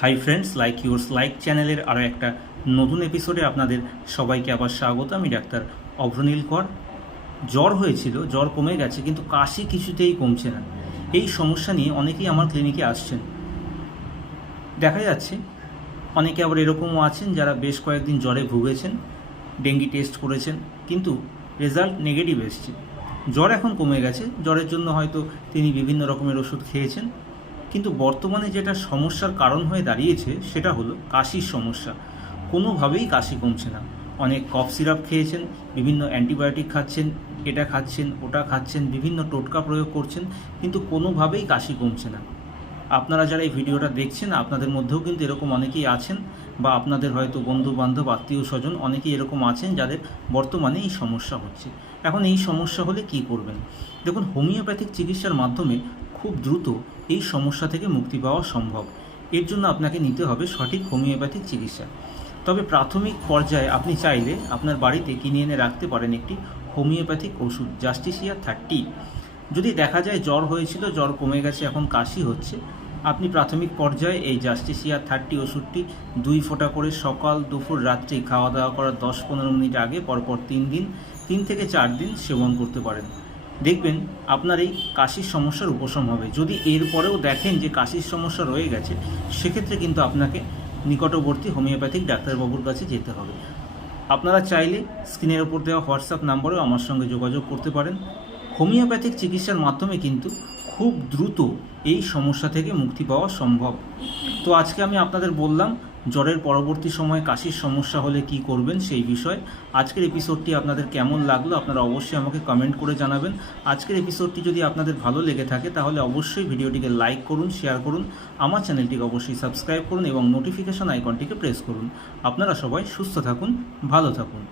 Hi friends, like yours like চ্যানেলের আরও একটা নতুন এপিসোডে আপনাদের সবাইকে আবার স্বাগত। আমি ডাক্তার অভ্রনীল কর। জ্বর হয়েছিল, জ্বর কমে গেছে, কিন্তু কাশি কিছুতেই কমছে না। এই সমস্যা নিয়ে অনেকেই আমার ক্লিনিকে আসছেন। দেখা যাচ্ছে অনেকে আবার এরকমও আছেন যারা বেশ কয়েকদিন জ্বরে ভুগেছেন, ডেঙ্গি টেস্ট করেছেন, কিন্তু রেজাল্ট নেগেটিভ এসছে। জ্বর এখন কমে গেছে, জ্বরের জন্য হয়তো তিনি বিভিন্ন রকমের ওষুধ খেয়েছেন, কিন্তু বর্তমানে যেটা সমস্যার কারণ হয়ে দাঁড়িয়েছে সেটা হলো কাশির সমস্যা। কোনোভাবেই কাশি কমছে না। অনেক কফ সিরাপ খেয়েছেন, বিভিন্ন অ্যান্টিবায়োটিক খাচ্ছেন, এটা খাচ্ছেন ওটা খাচ্ছেন, বিভিন্ন টোটকা প্রয়োগ করছেন, কিন্তু কোনোভাবেই কাশি কমছে না। আপনারা যারা এই ভিডিওটা দেখছেন, আপনাদের মধ্যেও কিন্তু এরকম অনেকেই আছেন, বা আপনাদের হয়তো বন্ধু বান্ধব আত্মীয় স্বজন অনেকেই এরকম আছেন যাদের বর্তমানে এই সমস্যা হচ্ছে। এখন এই সমস্যা হলে কি করবেন? দেখুন, হোমিওপ্যাথিক চিকিৎসার মাধ্যমে খুব দ্রুত এই সমস্যা থেকে মুক্তি পাওয়া সম্ভব। এর জন্য আপনাকে নিতে হবে সঠিক হোমিওপ্যাথিক চিকিৎসা। তবে প্রাথমিক পর্যায়ে আপনি চাইলে আপনার বাড়িতে কিনে এনে রাখতে পারেন একটি হোমিওপ্যাথিক ওষুধ, জাস্টিসিয়া-30। যদি দেখা যায় জ্বর হয়েছিল, জ্বর কমে গেছে, এখন কাশি হচ্ছে, আপনি প্রাথমিক পর্যায়ে এই জাস্টিসিয়া-30 ওষুধটি 2 ফোঁটা করে সকাল, দুপুর, রাত্রি খাওয়া দাওয়া করার 10-15 মিনিট আগে পরপর 3 থেকে 4 দিন সেবন করতে পারেন। দেখবেন আপনার এই কাশির সমস্যার উপশম হবে। যদি এরপরেও দেখেন যে কাশির সমস্যা রয়ে গেছে, সেক্ষেত্রে কিন্তু আপনাকে নিকটবর্তী হোমিওপ্যাথিক ডাক্তারবাবুর কাছে যেতে হবে। আপনারা চাইলে স্ক্রিনের ওপর দেওয়া হোয়াটসঅ্যাপ নাম্বারেও আমার সঙ্গে যোগাযোগ করতে পারেন। হোমিওপ্যাথিক চিকিৎসার মাধ্যমে কিন্তু খুব দ্রুত এই সমস্যা থেকে মুক্তি পাওয়া সম্ভব। তো আজকে আমি আপনাদের বললাম জ্বরের পরবর্তী সময়ে কাশির সমস্যা হলে কি করবেন সেই বিষয়ে। আজকের এপিসোডটি আপনাদের কেমন লাগলো আপনারা অবশ্যই আমাকে কমেন্ট করে জানাবেন। আজকের এপিসোডটি যদি আপনাদের ভালো লেগে থাকে তাহলে অবশ্যই ভিডিওটিকে লাইক করুন, শেয়ার করুন, আমার চ্যানেলটিকে অবশ্যই সাবস্ক্রাইব করুন এবং নোটিফিকেশন আইকনটিকে প্রেস করুন। আপনারা সবাই সুস্থ থাকুন, ভালো থাকুন।